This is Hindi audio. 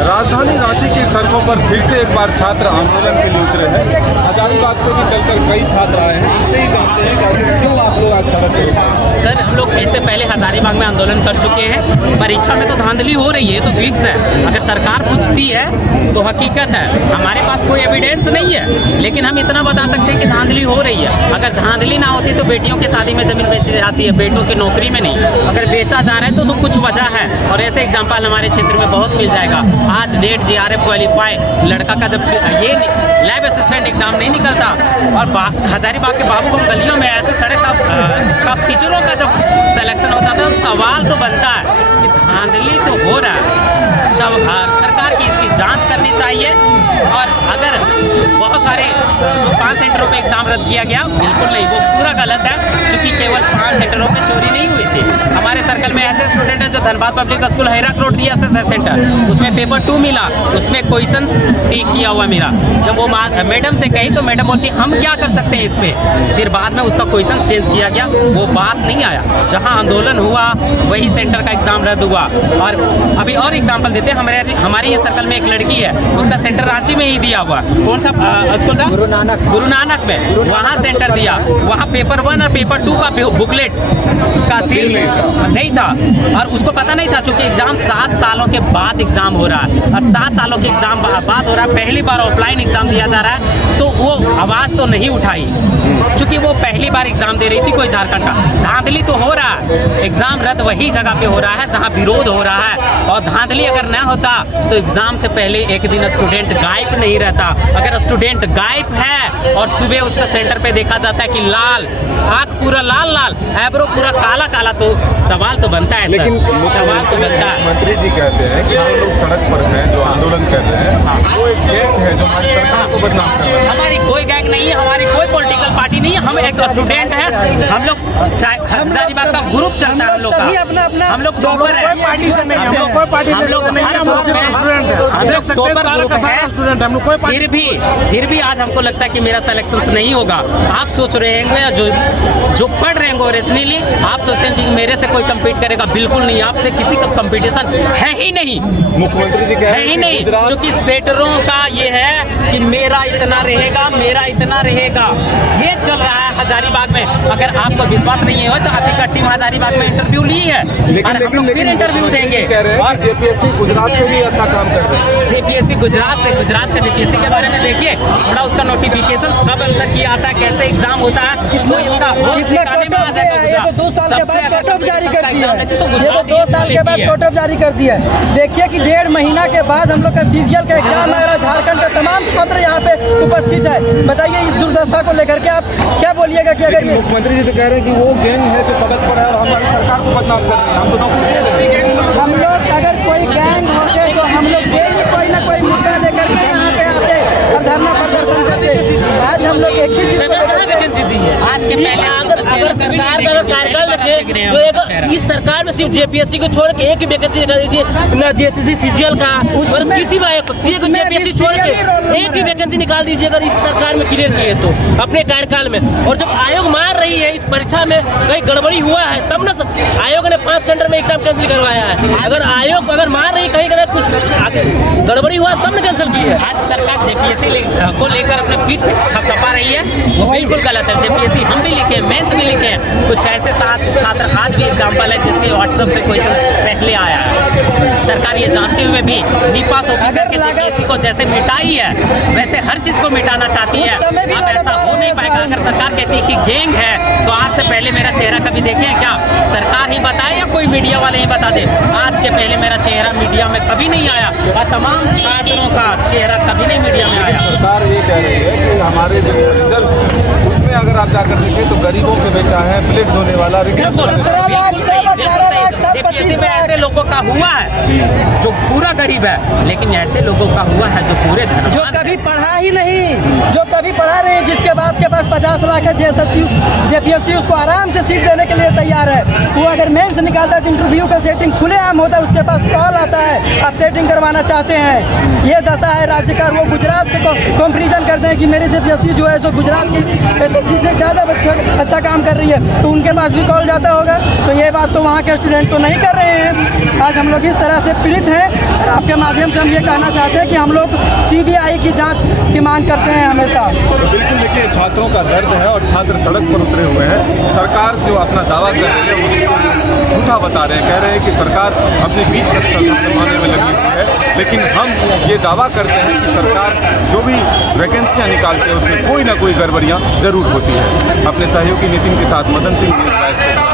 राजधानी रांची की सड़कों पर फिर से एक बार छात्र आंदोलन के लिए उतरे हैं। हजारीबाग से भी चलकर कई छात्र आए हैं। इनसे ही जानते हैं कि क्यों आप लोग आज सड़क पर उतरे। सर, हम लोग ऐसे पहले हजारीबाग में आंदोलन कर चुके हैं। परीक्षा में तो धांधली हो रही है तो फिक्स है। अगर सरकार पूछती है तो हकीकत है, हमारे पास कोई एविडेंस नहीं है, लेकिन हम इतना बता सकते हैं कि धांधली हो रही है। अगर धांधली ना होती तो बेटियों की शादी में जमीन बेची जाती है, बेटों की नौकरी में नहीं। अगर बेचा जा रहा है तो कुछ वजह है, और ऐसे एग्जाम्पल हमारे क्षेत्र में बहुत मिल जाएगा। आज नेट JRF क्वालिफाई लड़का का जब ये लैब असिस्टेंट एग्जाम नहीं निकलता और हजारीबाग के बाबूगंज गलियों में ऐसे सड़क छाप टीचरों का जब सिलेक्शन होता था, सवाल तो बनता है कि धांधली तो हो रहा है। सब सरकार की इसकी जांच करनी चाहिए। और अगर बहुत सारे जो 5 सेंटरों पे एग्जाम रद्द किया गया, बिल्कुल नहीं, वो पूरा गलत है, क्योंकि केवल 5 सेंटरों पे चोरी नहीं हुई थी। हमारे सर्कल में ऐसे स्टूडेंट हैं जो धनबाद पब्लिक स्कूल हैराक रोड दिया सेंटर, उसमें पेपर 2 मिला, उसमें क्वेश्चंस ठीक किया हुआ मेरा। जब वो मैडम से कही तो मैडम बोलती हम क्या कर सकते हैं इसमें। फिर बाद में उसका क्वेश्चन चेंज किया गया, वो बात नहीं आया। जहाँ आंदोलन हुआ वही सेंटर का एग्जाम रद्द हुआ। और अभी और एग्जाम्पल देते हैं, हमारे ये सर्कल में एक लड़की है, उसका सेंटर रांची में ही दिया हुआ। कौन सा स्कूल था? गुरु नानक में। वहाँ सेंटर दिया, वहाँ पेपर 1 और पेपर 2 का बुकलेट का सील नहीं था, और उसको पता नहीं था, चूंकि एग्जाम 7 सालों के बाद एग्जाम हो रहा है, और 7 सालों के एग्जाम बाद हो रहा है, पहली बार ऑफलाइन एग्जाम दिया जा रहा है, तो वो आवाज़ तो नहीं उठाई, चूंकि वो पहली बार एग्जाम दे रही थी कोई झारखंड का। धांधली तो हो रहा है, एग्जाम रद्द वही जगह पे हो रहा है जहाँ विरोध हो रहा है। और धांधली अगर न होता तो एग्जाम से पहले एक दिन स्टूडेंट गायब नहीं रहता। अगर स्टूडेंट गायब है और सुबह उसका सेंटर पे देखा जाता है कि लाल आँख पूरा लाल लाल, ऐब्रो पूरा काला काला, तो सवाल तो बनता है। लेकिन सवाल तो बनता है। मंत्री जी कहते हैं कि जो लोग सड़क पर हैं, जो आंदोलन कर रहे हैं, वो एक गैंग है जो हमारी सरकार को बदनाम कर रहा है। हमारी कोई गैंग नहीं है, हमारी कोई पॉलिटिकल पार्टी नहीं है, हम एक स्टूडेंट है। हम लोग हजारीबाग का ग्रुप चलता है, हम लोग का, हम लोग टॉपर है, हम लोग टॉपर ग्रुप है। फिर भी आज हमको लगता है कि मेरा सिलेक्शन नहीं होगा। आप सोच रहे होंगे, या जो पढ़ रहे होंगे ओरिजिनली, आप सोचते हैं कि मेरे से कोई कम्पीट करेगा, बिल्कुल नहीं, आपसे किसी का कंपटीशन है ही नहीं। मुख्यमंत्री जी कह रहे हैं ही नहीं, क्योंकि सेटरों का ये है कि मेरा इतना रहेगा, मेरा इतना रहेगा, ये चल रहा है हजारीबाग में। अगर आपको विश्वास नहीं है तो आपकी का टीम हजारीबाग में इंटरव्यू ली है, और हम लोग फिर इंटरव्यू देंगे। और JPSC गुजरात से भी अच्छा काम कर रहे हैं। JPSC गुजरात का JPSC के बारे में देखिए, थोड़ा उसका नोटिफिकेशन कब आंसर किया आता है, कैसे एग्जाम होता है, कोई उसका होश ठिकाने में आ जाएगा। ये तो 2 साल के बाद कट ऑफ जारी कर दिया है, ये तो 2 साल के बाद कट ऑफ जारी कर दिया है। देखिए कि 1.5 महीना के बाद हम लोग का CGL का एग्जाम है, और झारखंड के तमाम छात्र यहाँ पे उपस्थित है। बताइए इस दुर्दशा को लेकर के आप क्या बोलिएगा कि अगर ये मुख्यमंत्री जी तो कह रहे हैं कि वो गैंग है जो सड़क पर है और हमारी सरकार को बदनाम कर रहे हैं, हम तो नौकरी दे रहे हैं। हम लोग अगर कोई गैंग होते तो हम लोग डेली कोई ना कोई मुद्दा लेकर के यहाँ पे आते और धरना प्रदर्शन करते। आज हम लोग एक ही चीज को वैकेंसी दी है। आज के पहले अगर सरकार का कार्यकाल रखे तो इस सरकार में सिर्फ JPSC को छोड़ के एक ही वैकेंसी निकाल दीजिए, ना JCC CGL का, किसी भी JPSC छोड़ के एक ही वैकेंसी निकाल दीजिए अगर इस सरकार में क्लियर किए तो अपने कार्यकाल में। और जब आयोग मार रही है इस परीक्षा में कहीं गड़बड़ी हुआ है तब ना आयोग ने 5 सेंटर में एग्जाम कैंसिल करवाया है। अगर आयोग अगर मार रही कहीं कुछ गड़बड़ी हुआ तब ने कैंसिल की है। आज सरकार JPSC को लेकर अपने पीठ पे थपथपा रही है, वो बिल्कुल गलत है। JPSC हम भी लिखे, मेंस भी लिखे हैं। कुछ ऐसे 7 छात्र आज भी एग्जाम्पल है जिसके WhatsApp पे क्वेश्चन पहले आया है। सरकार ये जानते हुए भी निपा तो JPSC को जैसे मिटाई है वैसे हर चीज को मिटाना चाहती है। अब ऐसा हो नहीं पाएगा। अगर सरकार कहती है कि गैंग है तो आज से पहले मेरा चेहरा कभी देखे क्या? सरकार ही बताए या कोई मीडिया वाले ही बता दे? आज के पहले मेरा चेहरा मीडिया में कभी नहीं आया, और तमाम छात्रों का चेहरा कभी नहीं मीडिया में आया। सरकार ये कह रही है कि हमारे जो रिजल्ट उसमें अगर आप जाकर देखें तो गरीबों के बेटा है, प्लेट धोने वाला ऐसे लोगों का हुआ है जो पूरा गरीब है, लेकिन ऐसे लोगों का हुआ है जो पूरे जो कभी पढ़ा ही नहीं, जो कभी पढ़ा नहीं, जिसके बाप के पास 50 लाख है, JPSC उसको आराम से सीट देने के लिए तैयार है। वो अगर मेंस निकालता है तो इंटरव्यू का सेटिंग खुलेआम होता है, उसके पास कॉल आता है आप सेटिंग करवाना चाहते हैं। ये दशा है राज्य का। वो गुजरात से कंपेरिजन करते हैं कि मेरी JPSC जो है जो गुजरात की SSC से ज़्यादा अच्छा काम कर रही है, तो उनके पास भी कॉल जाता होगा। तो ये बात तो वहाँ के स्टूडेंट तो नहीं कर रहे हैं। आज हम लोग इस तरह से पीड़ित हैं और आपके माध्यम से हम ये कहना चाहते हैं कि हम लोग CBI की जांच की मांग करते हैं हमेशा। तो बिल्कुल देखिए, छात्रों का दर्द है और छात्र सड़क पर उतरे हुए हैं। सरकार जो अपना दावा कर रही है उसको झूठा बता रहे हैं, कह रहे हैं कि सरकार अपनी 20% कमाने में लगी हुई है, लेकिन हम ये दावा करते हैं कि सरकार जो भी वैकेंसियाँ निकालते हैं उसमें कोई ना कोई गड़बड़ियाँ जरूर होती है। अपने सहयोगी नितिन के साथ मदन सिंह